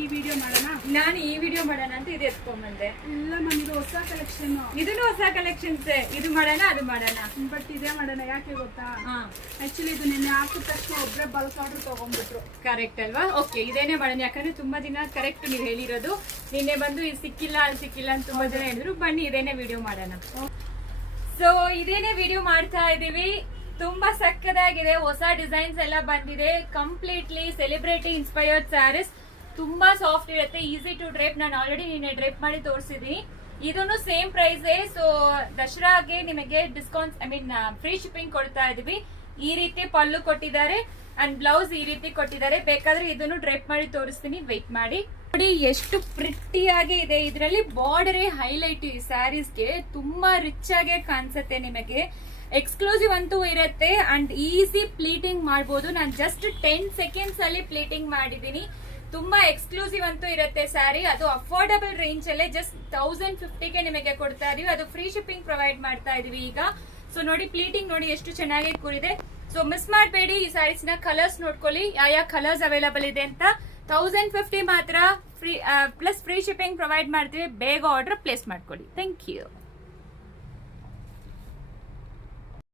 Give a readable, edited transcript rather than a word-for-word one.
ಈ ವಿಡಿಯೋ ಮಾಡೋಣ. ನಾನು ಈ ವಿಡಿಯೋ ಮಾಡೋಣ ಅಂತ ಇದು ಎತ್ಕೊಂಡ್ಬಂದೆ. ಇಲ್ಲ ಮ್ಯಾಮ್, ಇದು ಹೊಸ ಕಲೆಕ್ಷನ್. ಇದನ್ನು ಹೊಸ ಕಲೆಕ್ಷನ್ಸ್. ಇದು ಮಾಡೋಣ ಅದು ಮಾಡೋಣ, ಬಟ್ ಇದೇ ಮಾಡೋಣ. ಯಾಕೆ ಗೊತ್ತಾ, ಆಕ್ಚುಲಿ ಇದು ನಿನ್ನೆ ಹಾಕಿದ ತಕ್ಷಣ ಒಬ್ರೆ ಬಲ್ಕ್ ಆರ್ಡರ್ ತಗೊಂಡ್ಬಿಟ್ರು. ಕರೆಕ್ಟ್ ಅಲ್ವಾ? ಓಕೆ, ಇದೇನೆ ಮಾಡೋಣ. ಯಾಕಂದ್ರೆ ತುಂಬಾ ದಿನ ಕರೆಕ್ಟ್ ನೀವು ಹೇಳಿರೋದು. ನಿನ್ನೆ ಬಂದು ಇದು ಸಿಕ್ಕಿಲ್ಲ ಅಲ್ಲಿ ಸಿಕ್ಕಿಲ್ಲ ಅಂತ ತುಂಬಾ ಜನ ಹೇಳಿದ್ರು. ಬನ್ನಿ ಇದೇನೆ ವಿಡಿಯೋ ಮಾಡೋಣ. ಸೊ ಇದೇನೆ ವಿಡಿಯೋ ಮಾಡ್ತಾ ಇದೀವಿ. ತುಂಬಾ ಸಕ್ಕದಾಗಿದೆ. ಹೊಸ ಡಿಸೈನ್ಸ್ ಎಲ್ಲ ಬಂದಿದೆ. Completely celebrity inspired saris. ತುಂಬಾ ಸಾಫ್ಟ್ ಇರುತ್ತೆ, ಈಸಿ ಟು ಡ್ರೇಪ್. ನಾನು ಆಲ್ರೆಡಿ ನಿನ್ನೆ ಡ್ರೇಪ್ ಮಾಡಿ ತೋರಿಸಿದೀನಿ. ಇದನ್ನು ಸೇಮ್ ಪ್ರೈಸ್. ಸೊ ದಸರಾಗೆ ನಿಮಗೆ discount, I mean free shipping ಕೊಡ್ತಾ ಇದೀವಿ. ಈ ರೀತಿ ಪಲ್ಲು ಕೊಟ್ಟಿದ್ದಾರೆ ಅಂಡ್ ಬ್ಲೌಸ್ ಈ ರೀತಿ ಕೊಟ್ಟಿದ್ದಾರೆ. ಬೇಕಾದ್ರೆ ಇದನ್ನು ಡ್ರೇಪ್ ಮಾಡಿ ತೋರಿಸ್ತೀನಿ, ವೆಯ್ಟ್ ಮಾಡಿ. ನೋಡಿ ಎಷ್ಟು ಪ್ರಿಟಿ ಆಗಿ ಇದೆ. ಇದರಲ್ಲಿ ಬಾರ್ಡರ್ ಹೈಲೈಟ್ ಈ ಸ್ಯಾರೀಸ್ಗೆ. ತುಂಬಾ ರಿಚ್ ಆಗಿ ಕಾಣಿಸುತ್ತೆ ನಿಮಗೆ. ಎಕ್ಸ್ಕ್ಲೂಸಿವ್ ಅಂತೂ ಇರುತ್ತೆ ಅಂಡ್ ಈಸಿ ಪ್ಲೀಟಿಂಗ್ ಮಾಡಬಹುದು. ನಾನು ಜಸ್ಟ್ 10 ಸೆಕೆಂಡ್ಸ್ ಅಲ್ಲಿ ಪ್ಲೀಟಿಂಗ್ ಮಾಡಿದೀನಿ. ತುಂಬಾ ಎಕ್ಸ್ಕ್ಲೂಸಿವ್ ಅಂತೂ ಇರುತ್ತೆ ಸ್ಯಾರಿ. ಅದು ಅಫೋರ್ಡಬಲ್ ರೇಂಜ್ ಅಲ್ಲೇ ಜಸ್ಟ್ 1050ಗೆ ನಿಮಗೆ ಕೊಡ್ತಾ ಇದೀವಿ. ಅದು ಫ್ರೀ ಶಿಪ್ಪಿಂಗ್ ಪ್ರೊವೈಡ್ ಮಾಡ್ತಾ ಇದೀವಿ ಈಗ. ಸೊ ನೋಡಿ ಪ್ಲೀಟಿಂಗ್ ನೋಡಿ ಎಷ್ಟು ಚೆನ್ನಾಗಿ ಕೂರಿದೆ. ಸೊ ಮಿಸ್ ಮಾಡಬೇಡಿ. ಈ ಸ್ಯಾರೀಸ್ ನ ಕಲರ್ಸ್ ನೋಡ್ಕೊಳ್ಳಿ, ಯಾವ ಕಲರ್ಸ್ ಅವೈಲಬಲ್ ಇದೆ ಅಂತ. 1050 ಮಾತ್ರ free plus free shipping provide ಮಾಡ್ತೀವಿ. ಬೇಗ ಆರ್ಡರ್ ಪ್ಲೇಸ್ ಮಾಡ್ಕೊಳ್ಳಿ. Thank you.